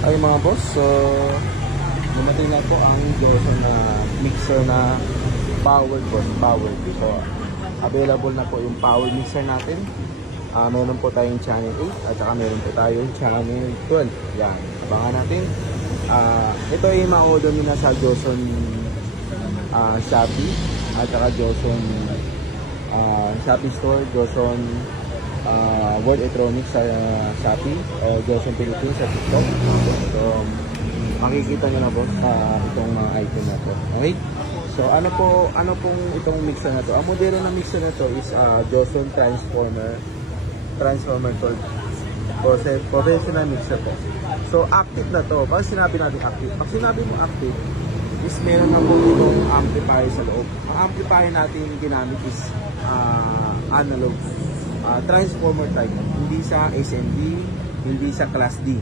Ay mga boss, so dumating na po ang Johnson na mixer na powered boss, powered. So available na po yung power mixer natin. Meron po tayong channel 8 at saka meron po tayong channel 12. Yan, abangan natin. Ito ay ma-order nyo na sa Johnson Shopee at saka Johnson Shopee Store, Johnson World Electronics sa Shopee o Johnson Philippines sa TikTok. So makikita nyo na po sa itong mga item na to. Okay? So ano pong itong mixer na to? Ang modelo ng mixer na to is Johnson Transformer tool. Professional mixer po. So active na to. Pag sinabi natin active, pag sinabi mo active is meron na po itong amplifier sa loob. Ang amplifier natin ginamit is analog, transformer type, hindi sa SMD, hindi sa class D.